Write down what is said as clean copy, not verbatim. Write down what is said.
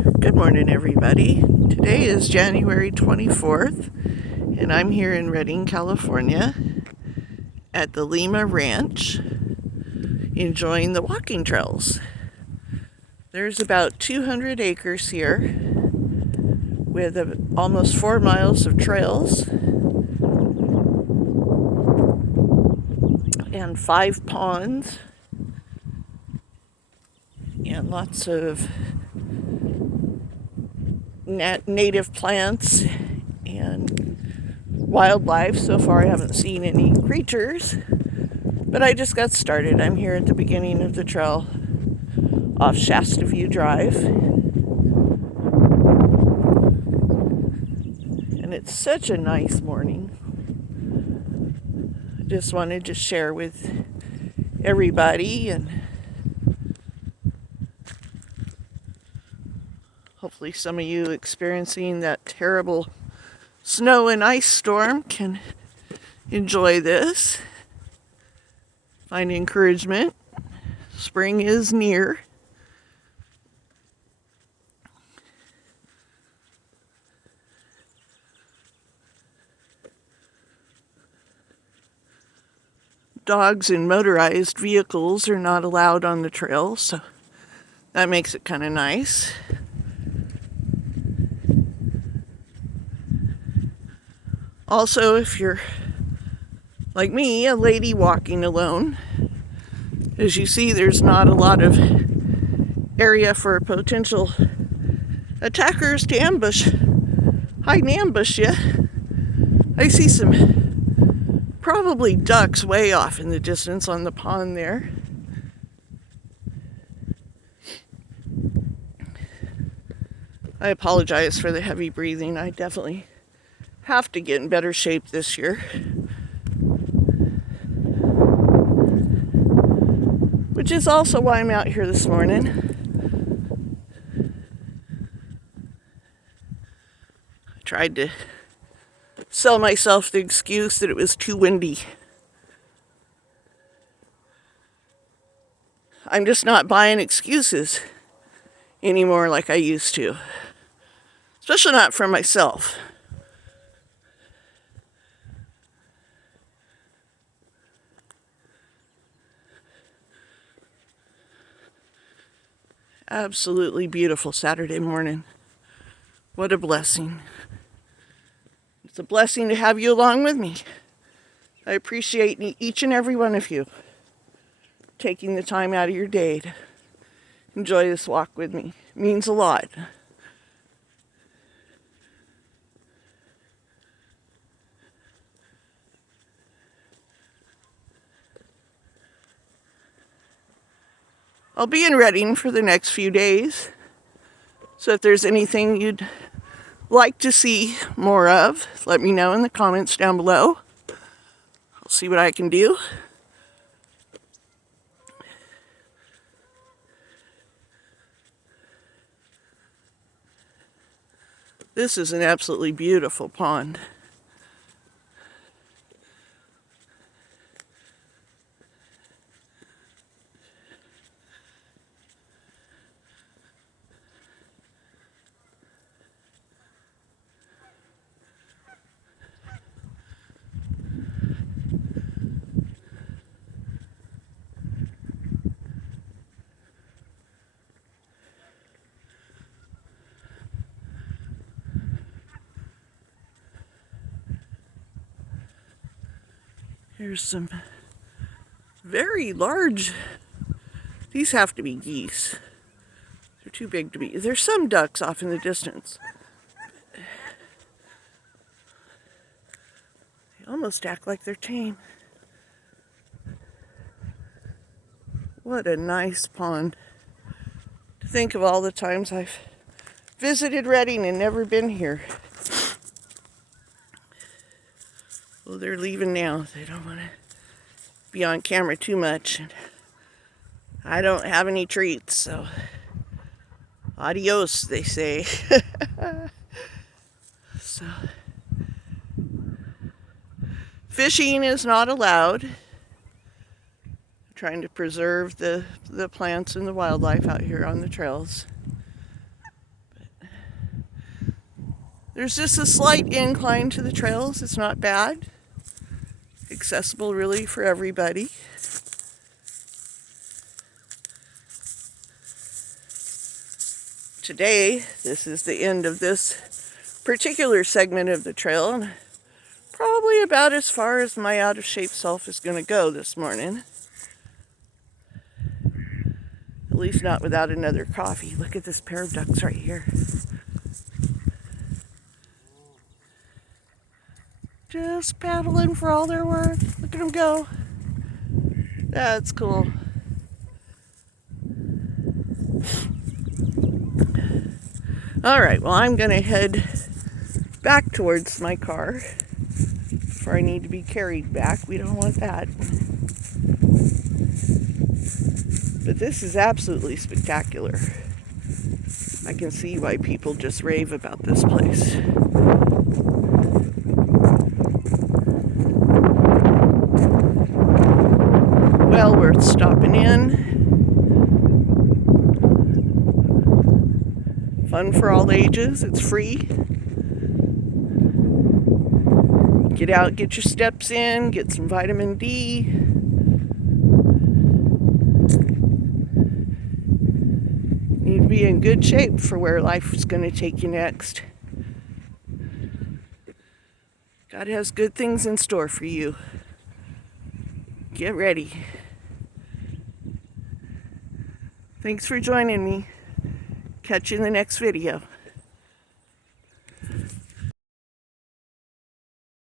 Good morning, everybody. Today is January 24th, and I'm here in Redding, California at the Lema Ranch, enjoying the walking trails. There's about 200 acres here with almost 4 miles of trails and 5 ponds and lots of native plants and wildlife. So far I haven't seen any creatures, but I just got started. I'm here at the beginning of the trail off Shasta View Drive, and it's such a nice morning. I just wanted to share with everybody, and hopefully some of you experiencing that terrible snow and ice storm can enjoy this. Find encouragement. Spring is near. Dogs and motorized vehicles are not allowed on the trail, so that makes it kind of nice. Also, if you're like me, a lady walking alone, as you see, there's not a lot of area for potential attackers to hide and ambush you. I see some probably ducks way off in the distance on the pond there. I apologize for the heavy breathing. I definitely have to get in better shape this year, which is also why I'm out here this morning. I tried to sell myself the excuse that it was too windy. I'm just not buying excuses anymore like I used to, especially not for myself. Absolutely beautiful Saturday morning. What a blessing. It's a blessing to have you along with me. I appreciate each and every one of you taking the time out of your day to enjoy this walk with me. It means a lot. I'll be in Redding for the next few days, so if there's anything you'd like to see more of, let me know in the comments down below. I'll see what I can do. This is an absolutely beautiful pond. Here's some very large, these have to be geese. They're too big to be. There's some ducks off in the distance. They almost act like they're tame. What a nice pond. To think of all the times I've visited Redding and never been here. Well, they're leaving now. They don't want to be on camera too much. I don't have any treats, so adios, they say. So, fishing is not allowed. I'm trying to preserve the plants and the wildlife out here on the trails. There's just a slight incline to the trails. It's not bad. Accessible really for everybody. Today, this is the end of this particular segment of the trail, and probably about as far as my out of shape self is going to go this morning. At least not without another coffee. Look at this pair of ducks right here. Just paddling for all they're worth. Look at them go. That's cool. All right, well, I'm going to head back towards my car before I need to be carried back. We don't want that. But this is absolutely spectacular. I can see why people just rave about this place. Well worth stopping in. Fun for all ages. It's free. Get out, get your steps in, get some vitamin D. Need to be in good shape for where life is going to take you next. God has good things in store for you. Get ready. Thanks for joining me. Catch you in the next video.